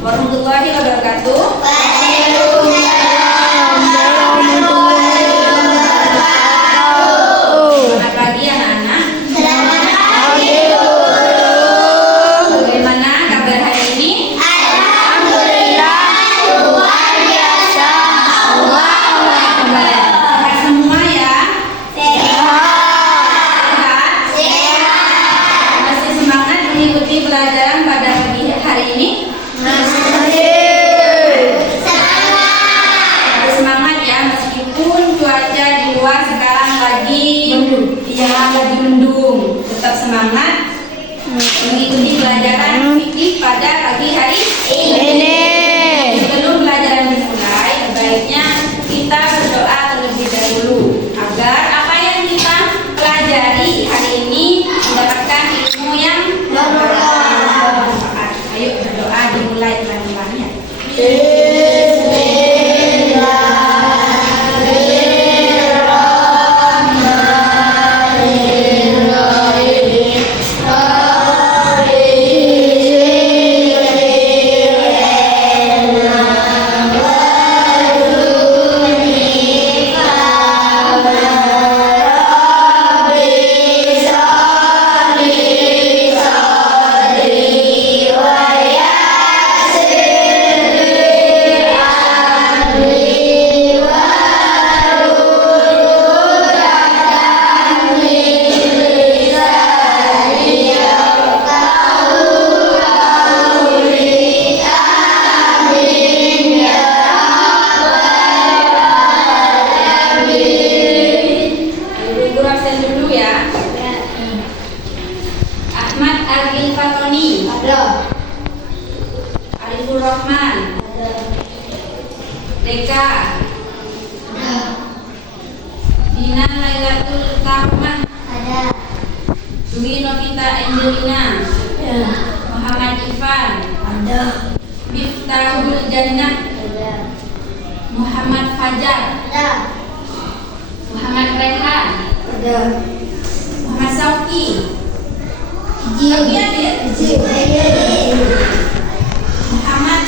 warahmatullahi wabarakatuh. Selamat pagi anak-anak. Bagaimana kabar hari ini? Sehat semua ya? Sehat? Masih semangat mengikuti pelajaran pada pagi hari ini? Semangat ya, meskipun cuaca di luar sekarang lagi mendung, tetap semangat mengikuti pelajaran fikih pada pagi hari ini. Sebelum pelajaran dimulai, baiknya kita berdoa terlebih dahulu agar apa yang kita pelajari hari ini mendapatkan ilmu yang bermanfaat. Ayo berdoa, dimulai pelan-pelan ya. Arifur Rahman, Deka, Dina Lailatul Karmah, Dwi Novita Angelina, Muhammad Ifan, Miftahul Jannah, Muhammad Fajar, Muhammad Rehan, Muhammad Sauki, Muhammad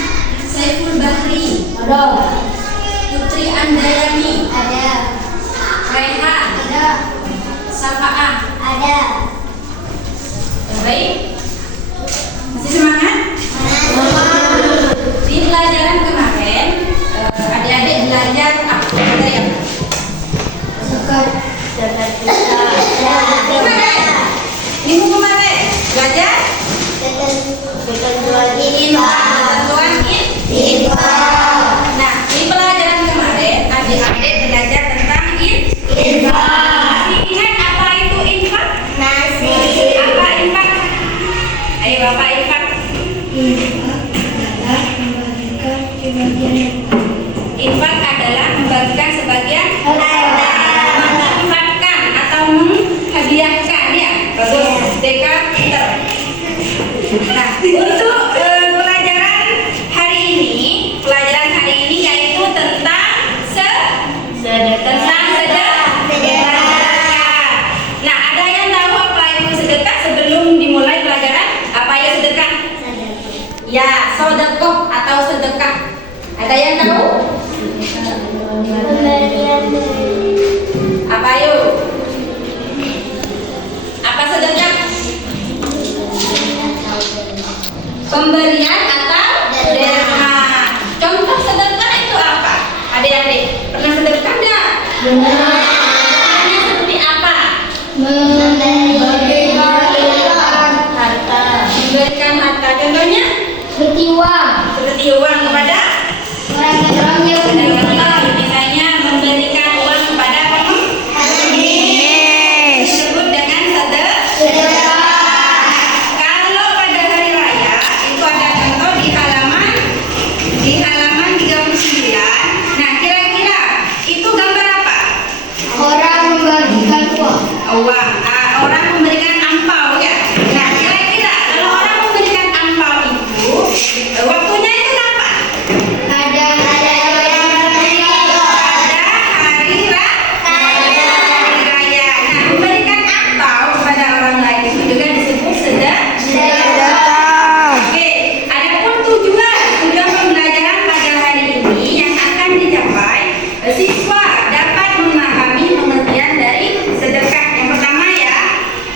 Saiful Bahri, Putri Andayani, Rehan, Safaah. Baik, masih semangat? Di pelajaran kemarin, adik-adik belajar apa? Minggu kemarin belajar ketentuan infak. Nah, di pelajaran kemarin adik-adik belajar tentang infak. Ingat apa itu infak? Apa infak? Ayo Bapak, infak. Infak adalah membagikan sebagian menginfakkan atau menghadiahkan ya. Bagus, Deka pinter. Nah, untuk pelajaran hari ini yaitu tentang sedekah. Nah, ada yang tahu apa itu sedekah sebelum dimulai pelajaran? Apa ya sedekah? Ya, sedekah atau sedekah. Ada yang tahu? Apa yuk? Apa sedekah? Pemberian atau derma. Contoh sedekah itu apa? Adik-adik pernah sedekah enggak? Sedekahnya seperti apa? Memberikan harta. Contohnya? Seperti uang kepada orang yang membutuhkan. Misalnya memberikan uang kepada pengemis. Disebut dengan sedekah. Kalau pada hari raya itu ada contoh di halaman 39. Nah, kira-kira itu gambar apa? Orang membagikan uang. Orang memberikan angpau ya. Nah, kira-kira kalau orang memberikan angpau itu waktu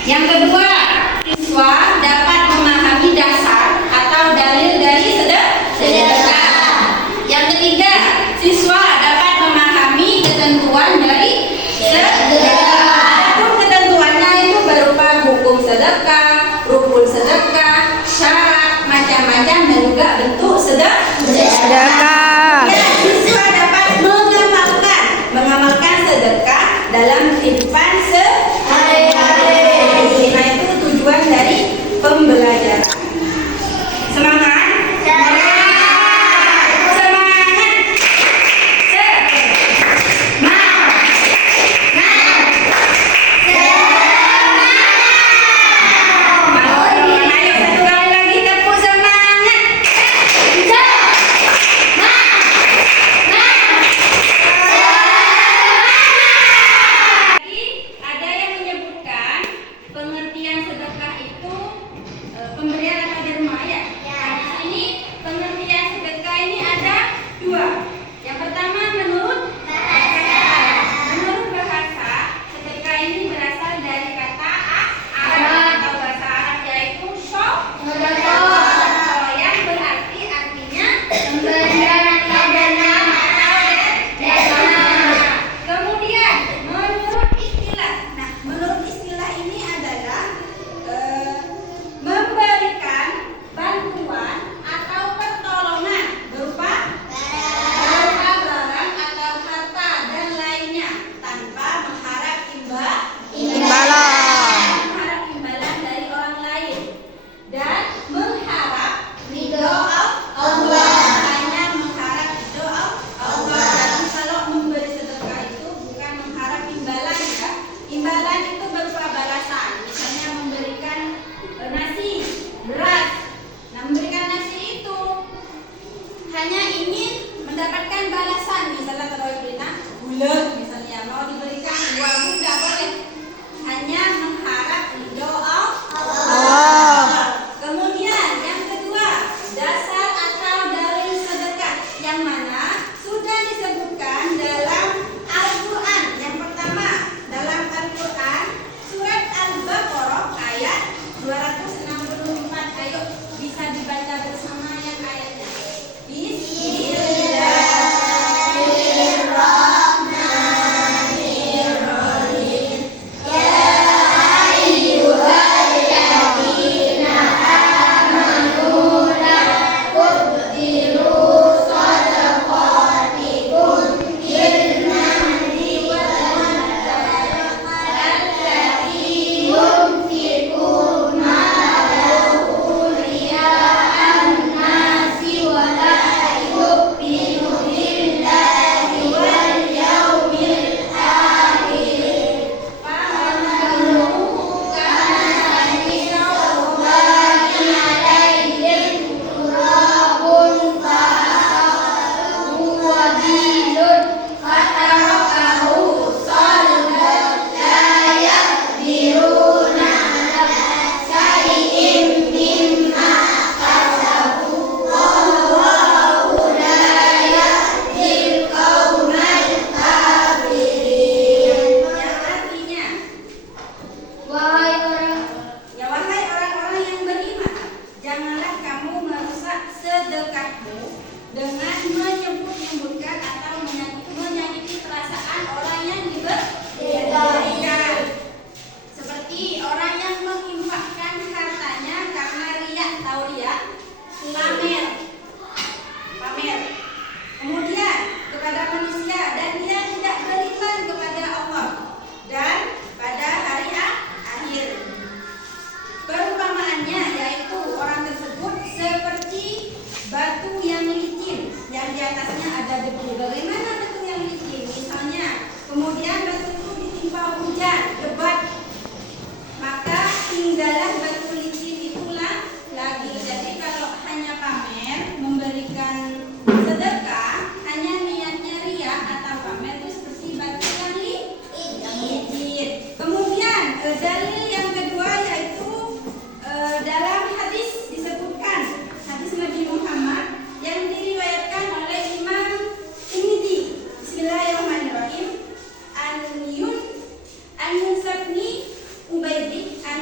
Yang kedua, siswa dapat memahami dasar atau dalil dari sedekah. Yang ketiga, siswa dapat memahami ketentuan dari sedekah. Adapun ketentuannya itu berupa hukum sedekah, rukun sedekah, syarat, macam-macam dan juga bentuk sedekah. Ya, siswa dapat mengamalkan sedekah dalam kehidupan sehari-hari. Nah, itu tujuan dari pembelajaran. Semangat?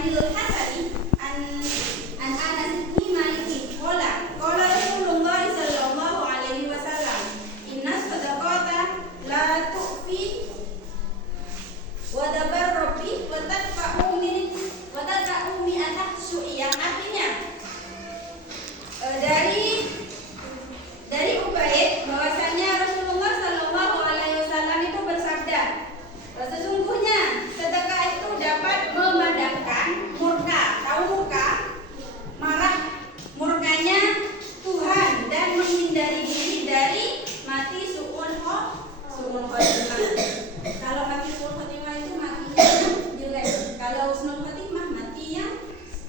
Anil Hasani an Anas bin Malik qala Rasulullah sallallahu alaihi wasallam inna shadaqata la tu'fi wa tabarrubi wa tadfa'u mi'atah syu'i, yang artinya dari Ubaid bahwasanya Rasulullah sallallahu alaihi wasallam itu bersabda, sesungguhnya sedekah itu dapat memadamkan murka, tahu murka? Marah, murkanya Tuhan, dan menghindari diri dari mati su'ul khotimah. Kalau mati su'ul khotimah itu matinya jelek. Kalau husnul khotimah mati yang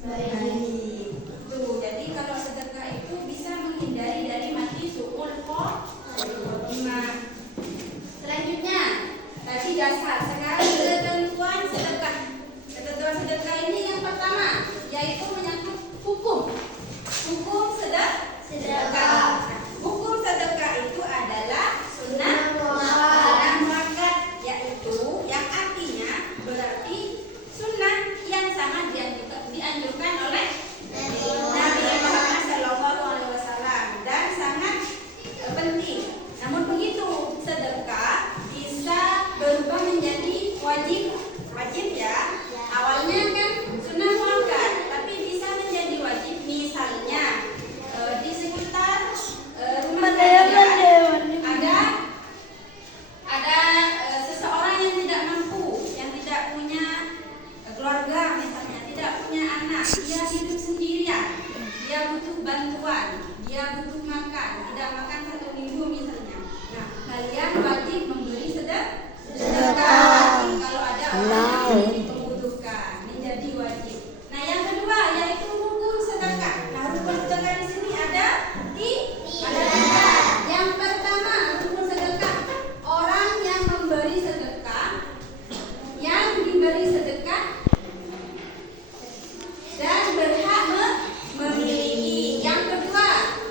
baik. Tuh, jadi kalau sedekah itu bisa menghindari dari mati su'ul khotimah. Selanjutnya, tadi dasar, sekarang ketentuan sedekah. Ketentuan sedekah ini yang pertama yaitu menyangkut hukum sedekah. Hukum sedekah itu adalah sunnah muakkad, yaitu yang artinya berarti sunnah yang sangat dianjurkan oleh Nabi Muhammad SAW dan sangat penting. Namun begitu, sedekah bisa berubah menjadi wajib ya. Awalnya kan sunnah muakkad, tapi bisa menjadi wajib. Misalnya di sekitar rumah kalian ada seseorang yang tidak mampu, yang tidak punya keluarga, misalnya tidak punya anak, dia hidup sendirian, dia butuh bantuan, dia butuh makan, tidak makan 1 minggu misalnya. Nah, kalian wajib memberi sedekah kalau ada orang yang membutuhkan, menjadi wajib. Nah, yang kedua yaitu rukun sedekah. Nah, rukun sedekah di sini ada 3. Yang pertama, rukun sedekah, orang yang memberi sedekah, yang diberi sedekah dan berhak memiliki. Yang kedua,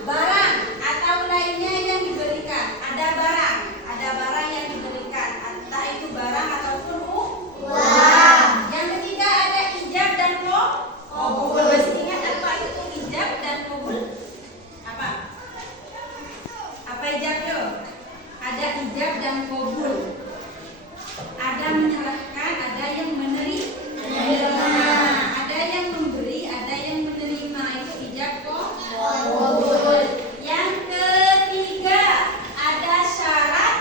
barang atau lainnya yang diberikan. Ada barang yang diberikan, entah itu barang ataupun uang. Yang ketiga ada ijab dan qabul. Masih ingat apa itu ijab dan qabul? Apa ijab itu? Ada ijab dan qabul. Ada menyerahkan, ada yang menerima. Ada yang memberi, ada yang menerima. Itu ijab qabul. Yang ketiga ada syarat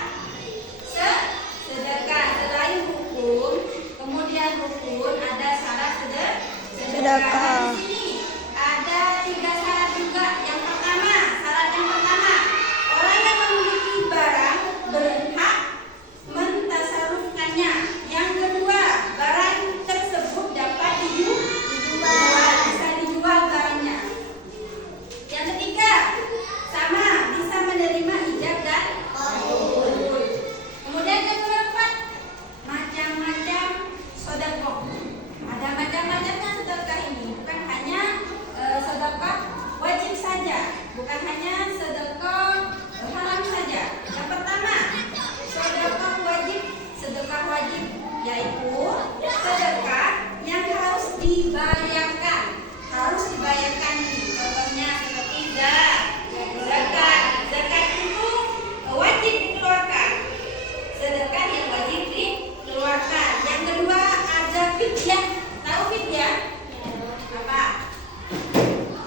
sedekah. Selain hukum, kemudian rukun, ada syarat sedekah. Di sini ada 3 syarat juga. Yang pertama, syarat yang pertama, orang yang memiliki barang berhak mentasarufkannya. Yang kedua, barang tersebut dapat dijual, bisa dijual barangnya. Yang ketiga, sama, bisa menerima ijab dan qabul. Kemudian yang keempat, macam-macam sedekah. Ada macam-macamnya sedekah ini, bukan hanya sedekah wajib saja, bukan hanya sedekah haram saja. Yang pertama, sedekah wajib yaitu sedekah yang harus dibayarkan. Contohnya seperti zakat itu wajib dikeluarkan. Sedekah yang wajib dikeluarkan. Yang kedua ada fidyah. Tahu fidyah? Apa?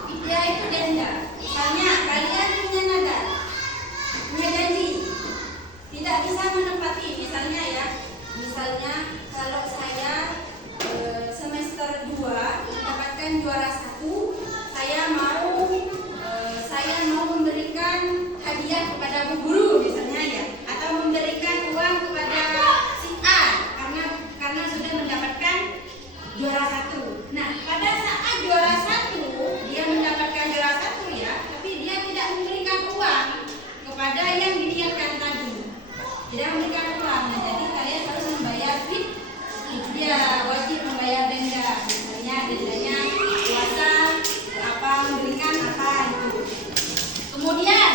Fidyah itu denda. Misalnya kalian punya nadar, punya janji, tidak bisa menepati. Misalnya kalau saya semester 2 mendapatkan juara 1, saya mau memberikan hadiah kepada bu guru misalnya ya, atau memberikan uang kepada si A karena sudah mendapatkan juara 1. Nah, pada saat juara 1 dia mendapatkan juara 1 ya, tapi dia tidak memberikan uang kepada yang diniatkan tadi, tidak memberikan uang. Nah, jadi kalian harus membayar fidyah, wajib membayar denda. Misalnya dendanya puasa apa, memberikan apa itu. Kemudian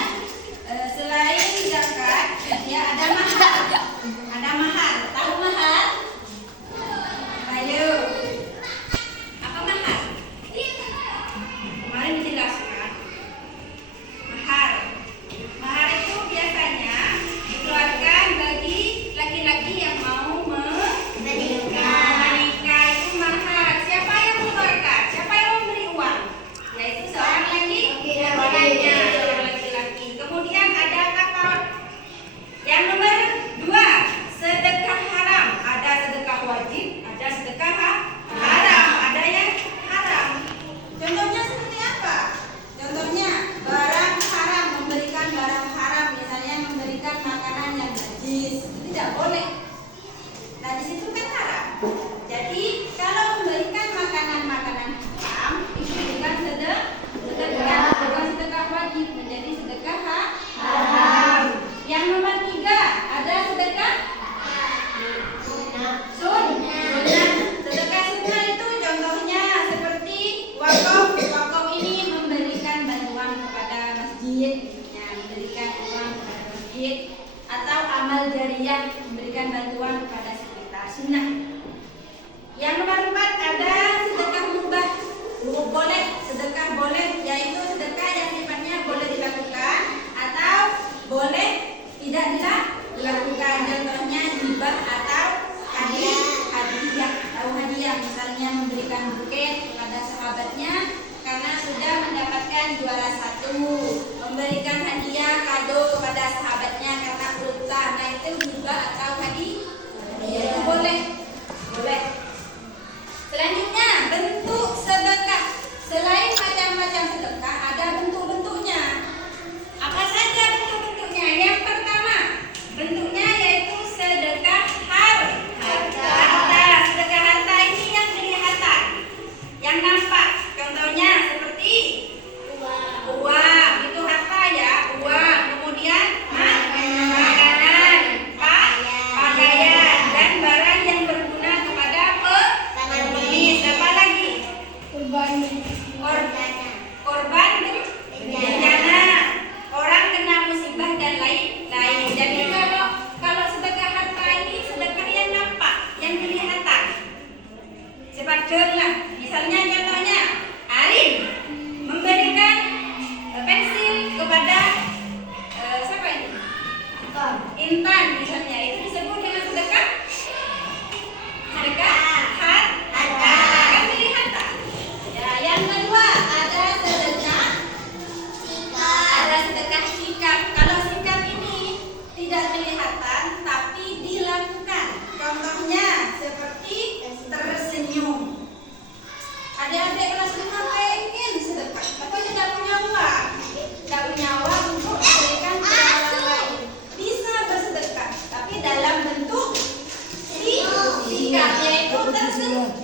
selain zakat ya ada mahar. Tahu mahar? Ayo. Apa masjid atau amal jariyah, memberikan bantuan kepada sekitar, sunnah. Yang nomor 4 ada sedekah mubah. Boleh, sedekah boleh, yaitu sedekah yang sifatnya boleh dilakukan atau boleh tidak dilakukan. Contohnya hibah atau hadiah atau hadiah, misalnya memberikan buket kepada sahabatnya karena sudah mendapatkan juara 1, memberikan hadiah kado kepada sahabatnya karena ultah. Nah, itu hibah atau hadiah, itu boleh. Selanjutnya, bentuk sedekah. Selain macam-macam sedekah, ada bentuk-bentuknya. Apa saja bentuk-bentuknya? Yang pertama, bentuknya yaitu sedekah harta. Sedekah harta ini yang kelihatan, yang nampak. Contohnya seperti uang, itu harta ya, uang. Kemudian makanan, pakaian, dan barang yang berguna kepada pengemis. Apa lagi? Korban bencana, orang kena musibah dan lain-lain. Jadi kalau sedekah harta ini sedekah yang nampak, yang kelihatan. Sepertilah, misalnya contohnya Arif memberikan pensil kepada siapa ini? Intan misalnya, itu disebut dengan sedekah harta. Kan kelihatan. Ya, yang kedua ada sedekah sikap. Kalau sikap ini tidak kelihatan tapi dilakukan. Contohnya seperti tersenyum. Adik-adik kelas 5 pengen sedekah, tapi tidak punya uang. Tidak punya uang untuk memberikan kepada orang lain. Bisa bersedekah, tapi dalam bentuk sikap, yaitu tersenyum.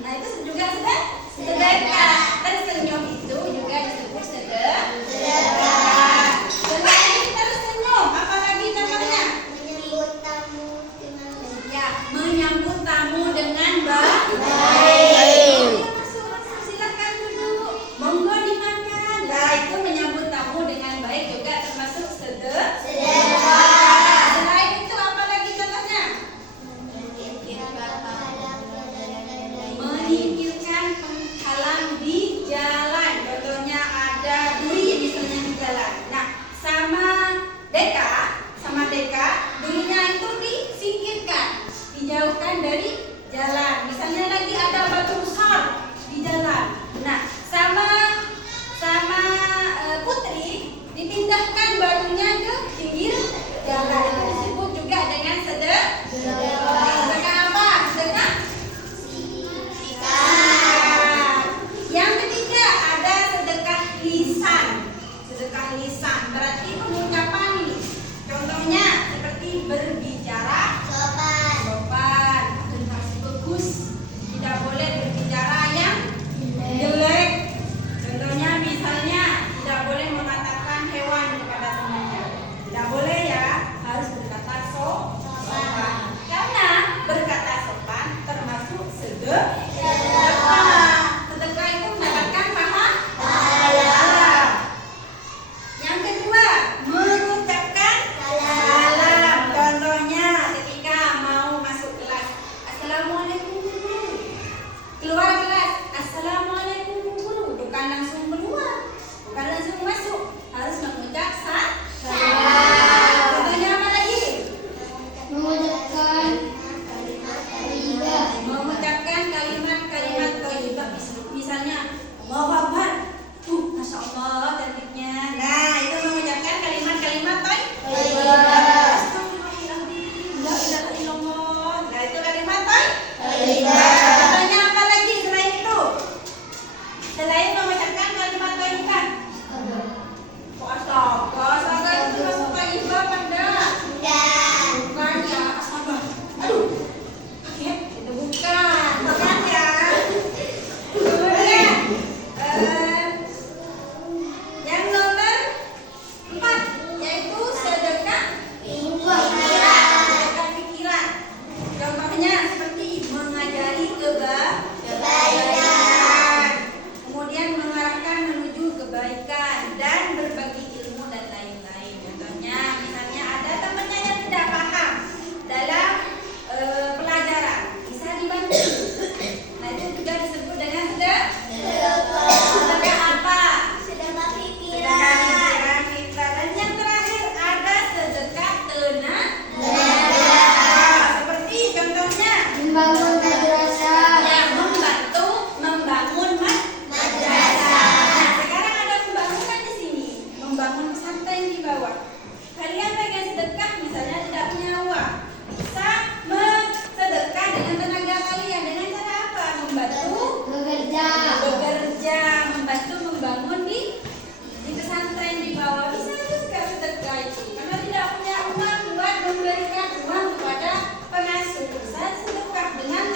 Nah, itu juga sedekah. Tersenyum itu juga disebut sedekah. Selain tersenyum, apalagi contohnya? Menyambut tamu dengan baik. Masuk, silakan duduk. Monggo dimakan. Nah, itu menyambut tamu dengan baik juga termasuk sedekah. Selain itu apalagi contohnya? Menyingkirkan penghalang di jalan. Contohnya ada duri misalnya di jalan. Nah, sama deka, durinya itu disingkirkan, dijauhkan dari jalan. Misalnya lagi ada batu besar di jalan. Nah, sama putri dipindahkan batunya ke pinggir jalan. Itu disebut juga dengan sedekah. Sedekah apa? Sedekah sikap. Yang ketiga ada sedekah lisan. Sedekah lisan berarti pengucapan. Contohnya seperti berbicara sopan, masih bagus. Tidak boleh berbicara yang jelek. Contohnya misalnya tidak boleh mengatakan hewan kepada temannya. Tidak boleh ya, harus berkata sopan. Karena Membangun madrasah. Ya, membantu membangun madrasah. Nah, sekarang ada pembangunan di sini. Membangun pesantren di bawah. Kalian pengen sedekah misalnya tidak punya uang. Bisa sedekah dengan tenaga kalian dengan cara apa? Membantu bekerja, membantu membangun di pesantren di bawah. Bisa juga sedekah itu. Karena tidak punya uang buat memberikan uang kepada pengasuh. Bisa sedekah dengan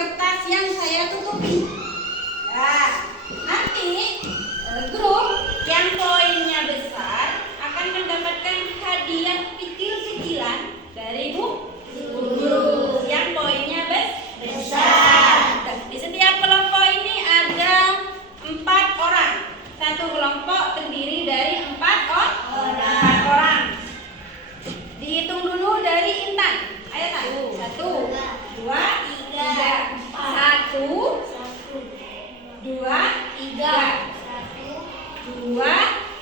kertas yang saya tutupi. Nah, nanti grup yang poinnya besar akan mendapatkan hadiah kecil-kecilan dari guru yang poinnya besar. Di setiap kelompok ini ada 4 orang. Satu kelompok terdiri dari 4 orang. Dihitung dulu dari Intan. Ayo Tan. 1, 2, 3, 1, 2, 3, 2,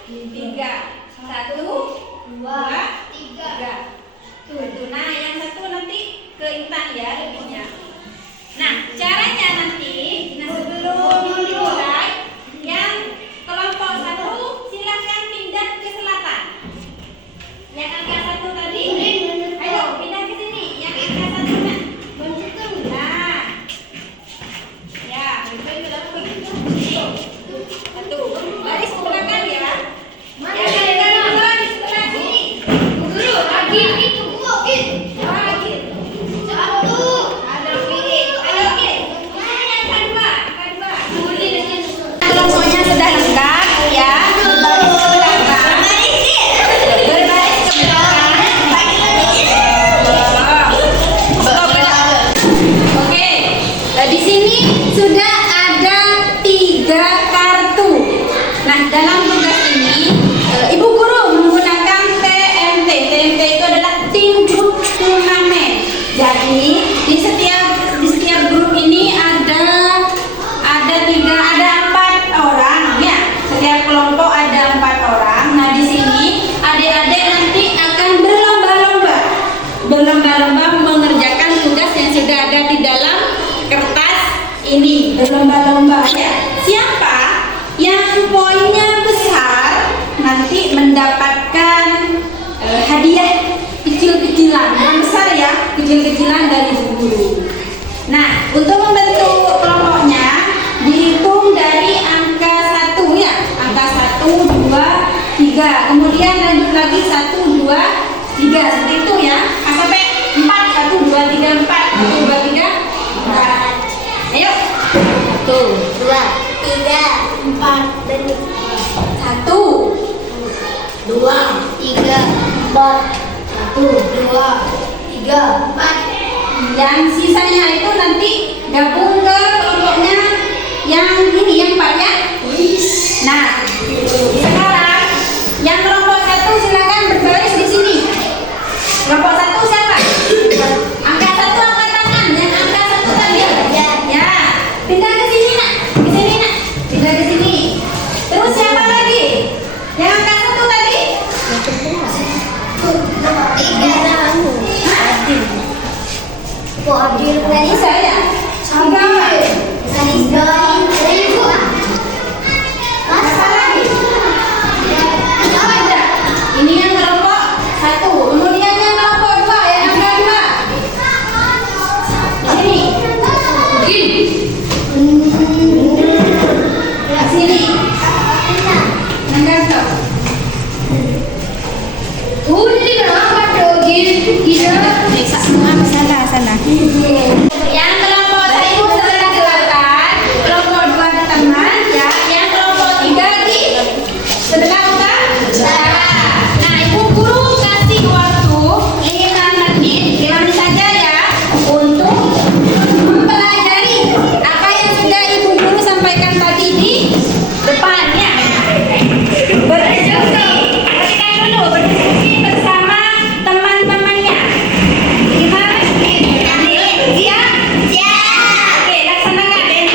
3, 1, 2, 3. Tuh. Nah, yang satu nanti ke Intan ya lebihnya. Nah, caranya nanti, sebelum dimulai, yang kelompok 1 silakan pindah ke selatan. Yang angka 1 tadi, ayo pindah ke sini. Yang angka 1-nya. Nah, ya, satu. Baris ke belakang ya. Yang ada di sebelah sini. Guru, lagi itu. Lagi. Kelompoknya sudah lengkap ya. Berbaris ke belakang. Berbaris ke belakang. Oke. Di sini sudah ada 3 kartu. Nah, dalam tugas ini Ibu Guru menggunakan TMT. TMT itu adalah tim grup turnamen. Jadi di setiap grup ini ada 4 orang ya. Setiap kelompok ada 4 orang. Nah, di sini adik-adik nanti akan berlomba-lomba mengerjakan tugas yang sudah ada di dalam kertas ini. Berlomba-lomba ya. Siapa yang poinnya besar nanti mendapatkan hadiah kecil-kecilan. Yang besar ya, kecil-kecilan dari guru. Nah, untuk membentuk kelompoknya dihitung dari angka 1 ya. Angka 1, 2, 3. Kemudian lanjut lagi 1, 2, 3. Seperti itu ya. Sampai 4. 1, 2, 3, 4. 1, 2, 3, 4. Ayo. 1, 2, 3, 4. 1, 2, 3, 4. 1, 2, 3, 4. Yang sisanya itu nanti gabung ke kelompoknya yang ini, yang 4 ya. Nah, sekarang yang kelompok 1 silakan berbaris di sini. Kelompok 1 siapa? Angka 1 angkat tangan. Yang angka 1 tadi. Ya. Pindah ke sini nak. Ke sini nak. Pindah ke sini. Terus siapa lagi? Yang angka 1 tadi? Bisa ya? Apa lagi? Ini yang kelompok 1. Kemudian yang kelompok 2, yang angka 2. Sini. Sini. Angka 1. Semua sana. Yang kelompok 1 sudah silakan. Kelompok 2 di tengah ya. Yang kelompok 3 di sebelah utara. Nah, Ibu Guru kasih waktu 5 menit saja ya untuk mempelajari apa yang sudah Ibu Guru sampaikan tadi di depan ya. Berdiskusi. Perhatikan dulu, berdiskusi bersama teman-temannya. Gimana? Siap? Oke, laksanakan deh.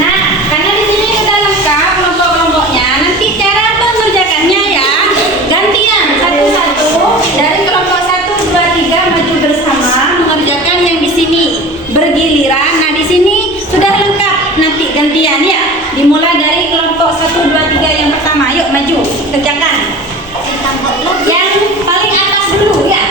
Nah, karena di sini sudah lengkap kelompok-kelompoknya. Nanti cara mengerjakannya ya gantian satu-satu dari kelompok 1, 2, 3 maju bersama mengerjakan yang di sini bergiliran. Nah, di sini sudah lengkap nanti gantian ya. Dimulai dari kelompok 1, 2, 3 yang pertama. Yuk maju kerjakan. Yang paling atas dulu ya.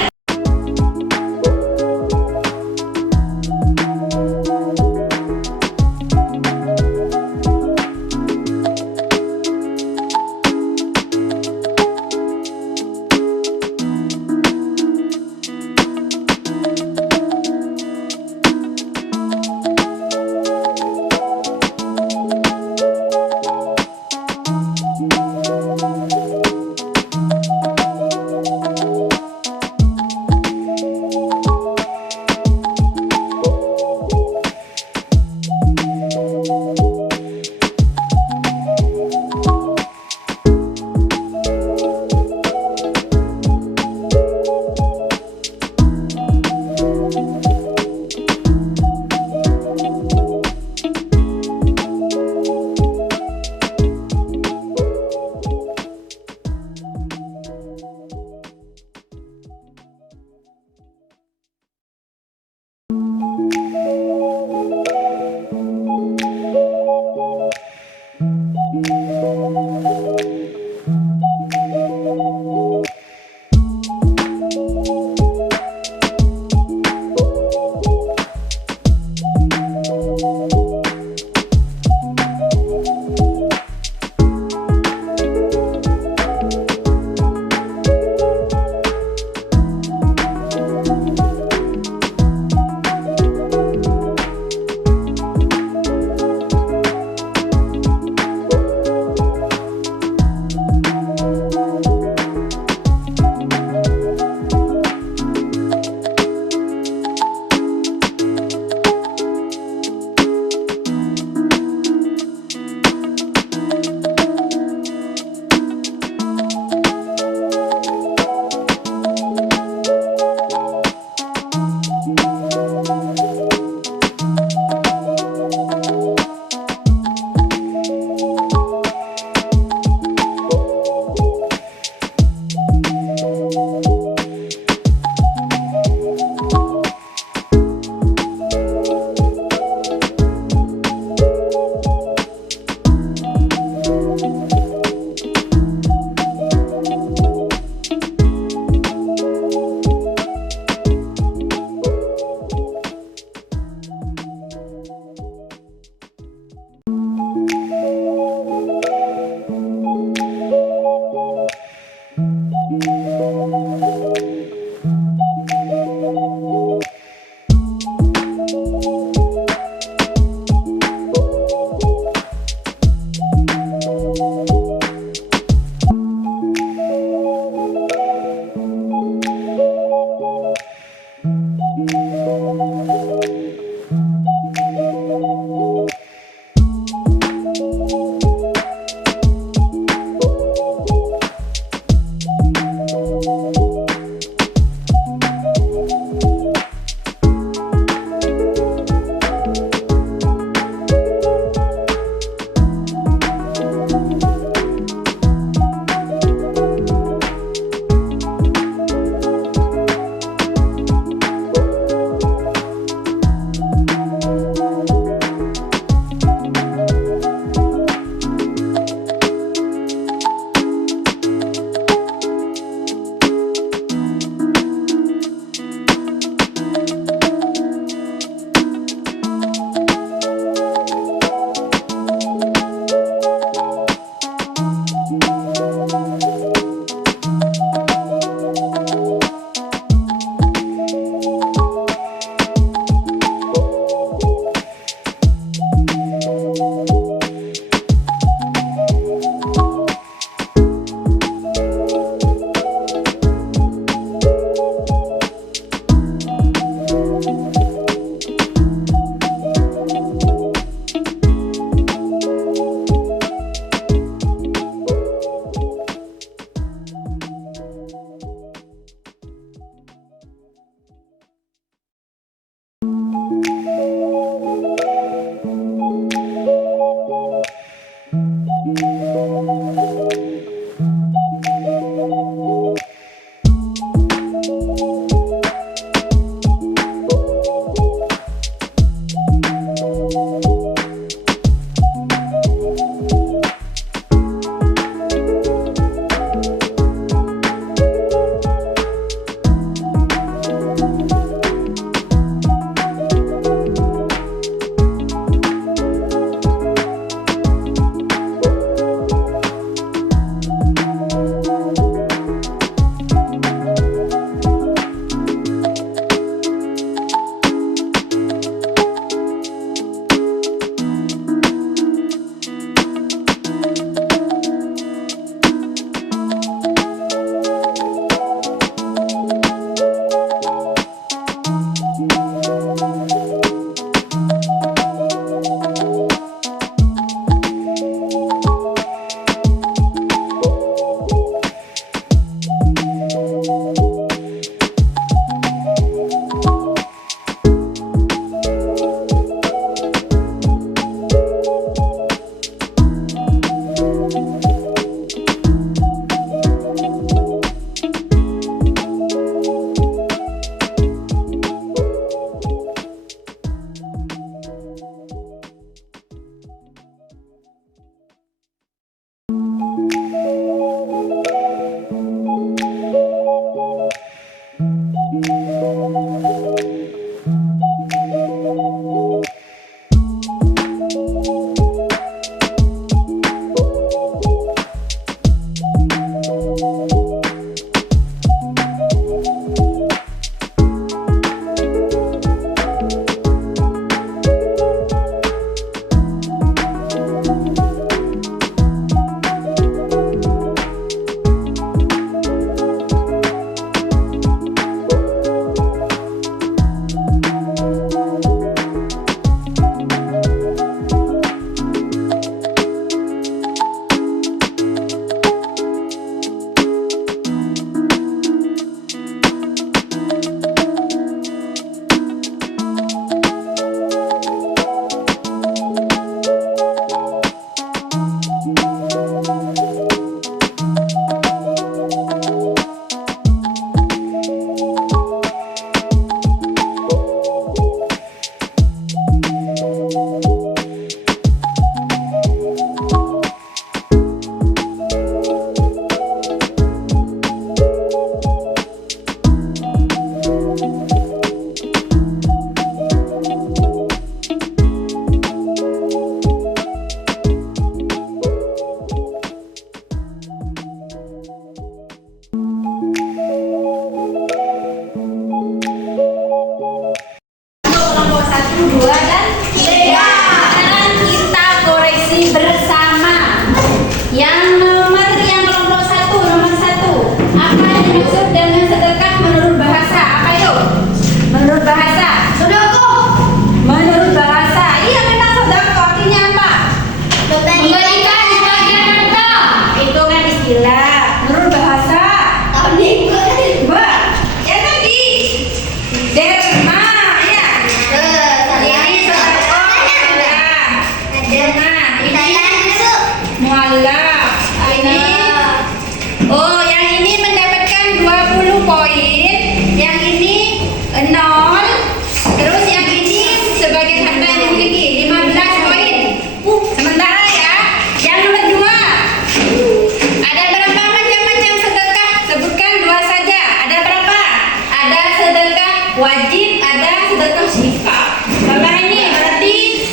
Wajib ada sedekah sifat. Bapak ini berarti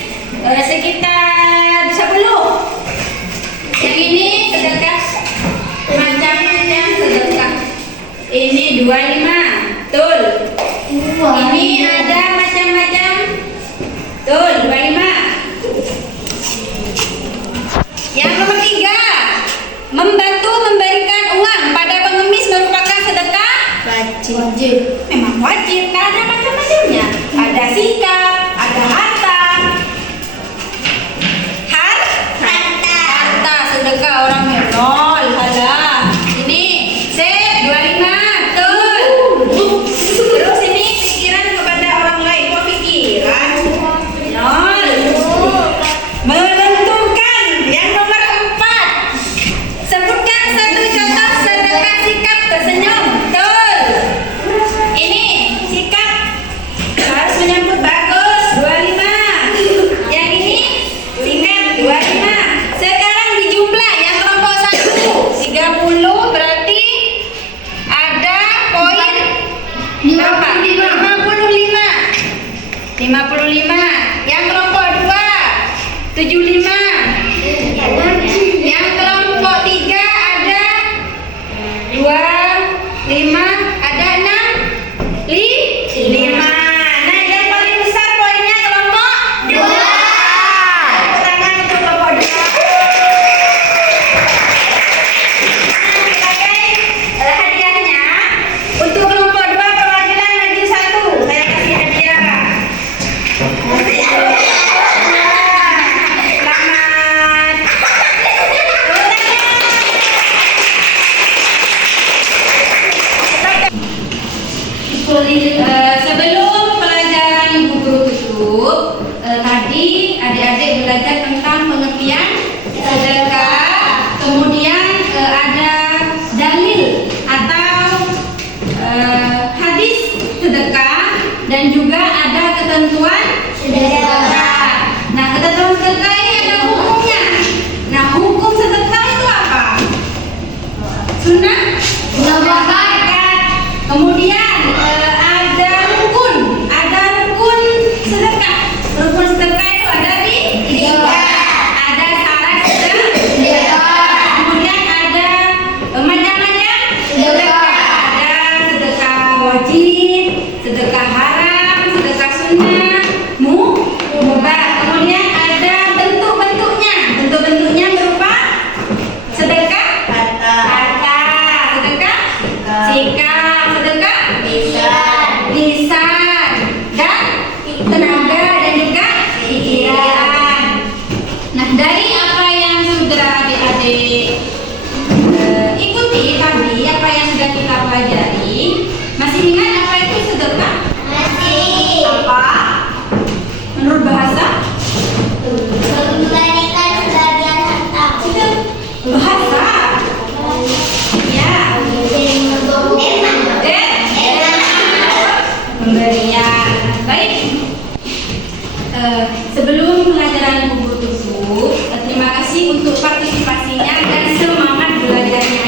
sekitar 10. Yang ini sedekah macam-macam sedekah. Ini 25. Betul. Ini ada macam-macam. Betul, 25. Yang nomor 3, membantu memberikan uang pada pengemis merupakan sedekah wajib. Memang wajib, karena ada macam-macamnya. Ada sikap, ada harta. Harta sedekah orang yang nol. Ada. Ini C25. Betul. Terus ini pikiran kepada orang lain. Kok pikiran? Nol. Menentukan. Yang nomor 4. Sebutkan satu contoh sedekah sikap tersenyum. Betul. Ini sikap harus menyambut bagus. 25. Yang ini sikap 25. Sekarang dijumlah yang kelompok 1 30, berarti ada poin berapa? 55. Yang kelompok 2 75. Yang kelompok 3 ada 25, ada 5. Nah, yang paling besar poinnya kelompok 2. Tangan untuk kelompok 2. Hadiahnya untuk kelompok 2 perwakilan maju 1. Saya kasih hadiah. Sebelum pelajaran Ibu Guru tutup, tadi adik-adik belajar tentang pengertian sedekah, kemudian ada dalil atau hadis sedekah, dan juga ada ketentuan sedekah. Nah, ketentuan sedekah ini ada hukumnya. Nah, hukum sedekah itu Sebelum pelajaran Ibu tutup, terima kasih untuk partisipasinya dan semangat belajarnya.